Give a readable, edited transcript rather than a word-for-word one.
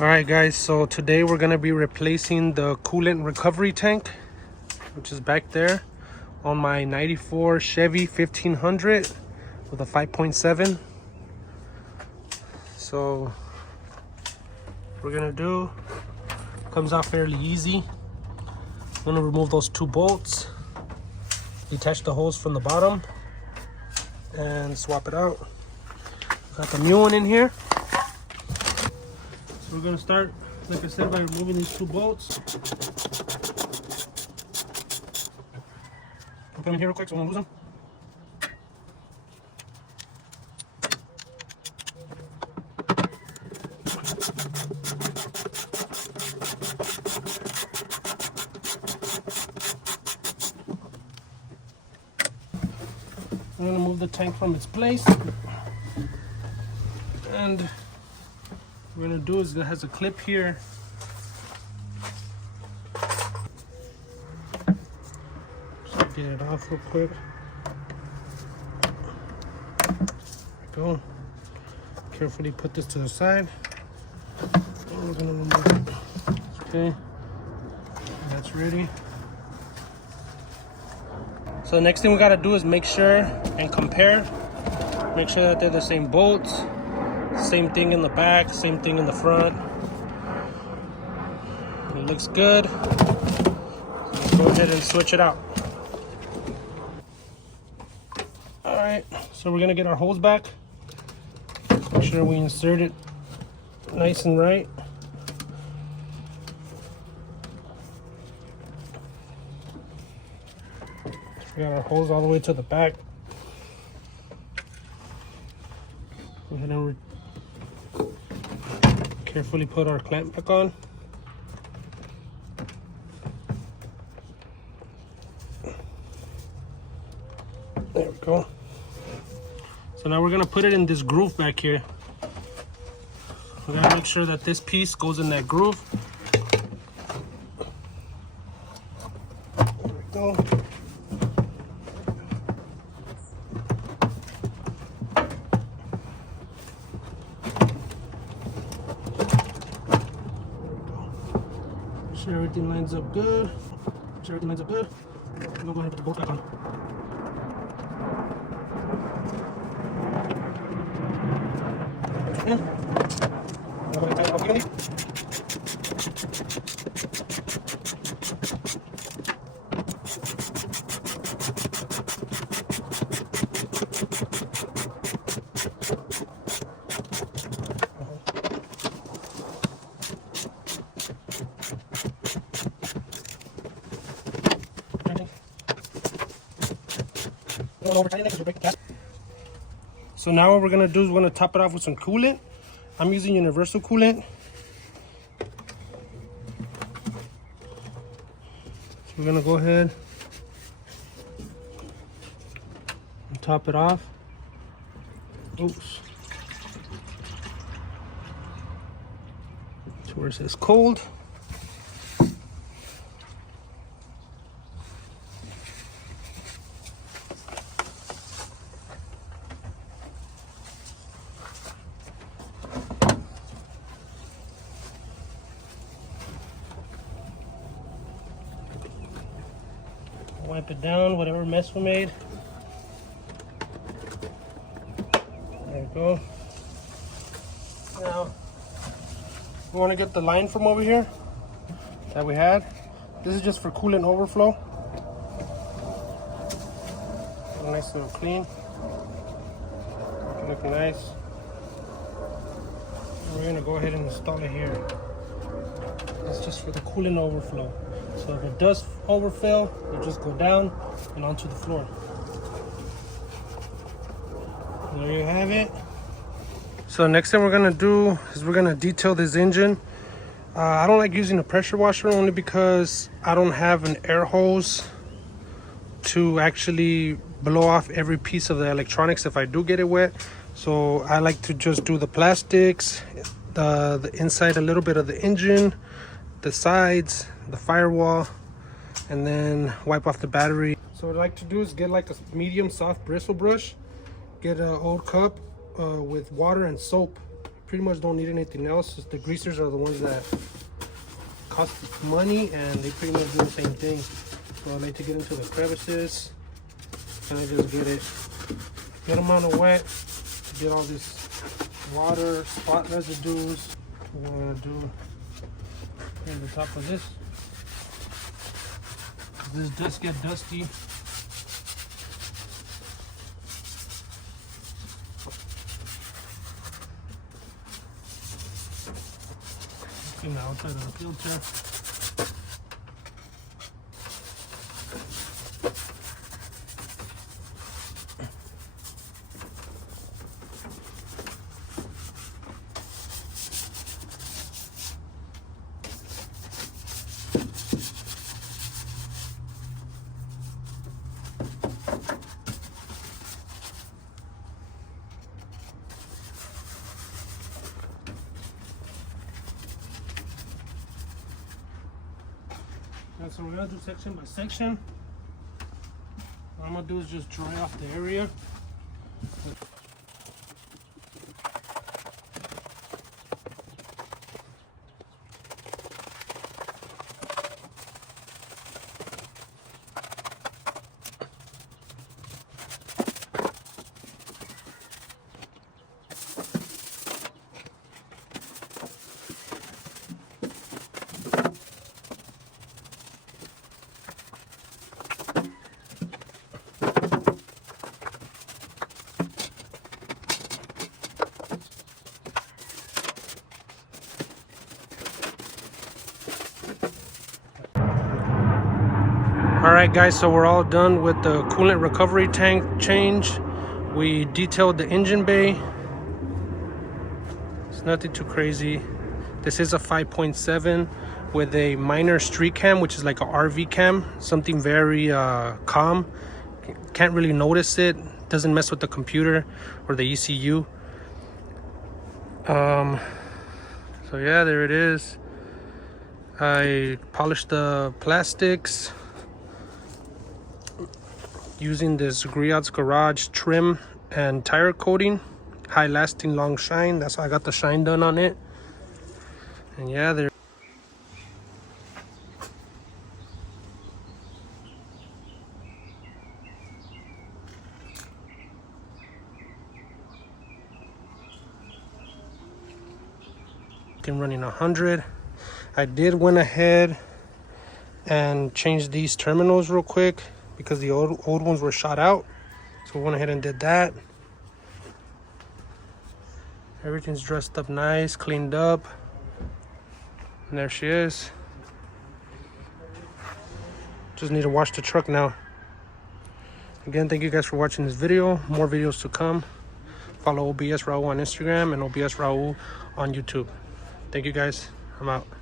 All right guys, so today we're going to be replacing the coolant recovery tank, which is back there on my 94 Chevy 1500 with a 5.7. So we're going to do, comes out fairly easy. I'm going to remove those two bolts, detach the hose from the bottom, and swap it out. Got the new one in here. So we're going to start, like I said, by removing these two bolts. Put them in here real quick so we don't lose them. I'm going to move the tank from its place. And what we're going to do is it has a clip here. Just get it off real quick. There we go. Carefully put this to the side. And we're going to remove it. Okay. That's ready. So the next thing we got to do is make sure and compare. Make sure that they're the same bolts. Same thing in the back, same thing in the front. It looks good. Let's go ahead and switch it out. All right, so we're gonna get our hose back. Make sure we insert it nice and right. We got our hose all the way to the back. Go ahead and carefully put our clamp back on. There we go. So now we're gonna put it in this groove back here. We gotta make sure that this piece goes in that groove. There we go. Make sure everything lines up good. Make sure everything lines up good. We'll go ahead and put the bolt back on. So now what we're gonna do is we're gonna top it off with some coolant. I'm using universal coolant. So we're gonna go ahead and top it off. Oops. To where it says cold. Wipe it down, whatever mess we made. There we go. Now, we want to get the line from over here that we had. This is just for coolant overflow. Nice and clean. Looking nice. We're going to go ahead and install it here. That's just for the coolant overflow. So if it does overfill, you just go down and onto the floor. There you have it. So next thing we're gonna do is we're gonna detail this engine. I don't like using a pressure washer only because I don't have an air hose to actually blow off every piece of the electronics if I do get it wet. So I like to just do the plastics, the inside a little bit of the engine, the sides, the firewall, and then wipe off the battery. So what I like to do is get like a medium soft bristle brush, get an old cup with water and soap, pretty much don't need anything else. The greasers are the ones that cost money, and they pretty much do the same thing. So I like to get into the crevices, and I just get it, good amount of wet, get all this water, spot residues. I'm gonna do in the top of this. This does get dusty. Okay, now I'll try the filter. And so we're gonna do section by section. What I'm gonna do is just dry off the area. Alright guys, so we're all done with the coolant recovery tank change. We detailed the engine bay. It's nothing too crazy. This is a 5.7 with a minor street cam, which is like a RV cam. Something very calm. Can't really notice it. Doesn't mess with the computer or the ECU. So yeah, there it is. I polished the plastics using this Griot's Garage trim and tire coating. High lasting, long shine. That's why I got the shine done on it. And yeah, there. Running 100. I did went ahead and changed these terminals real quick because the old ones were shot out, so we went ahead and did that. Everything's dressed up nice, cleaned up, and there she is. Just need to wash the truck now. Again, thank you guys for watching this video. More videos to come. Follow OBS Raul on Instagram and OBS Raul on YouTube. Thank you guys. I'm out.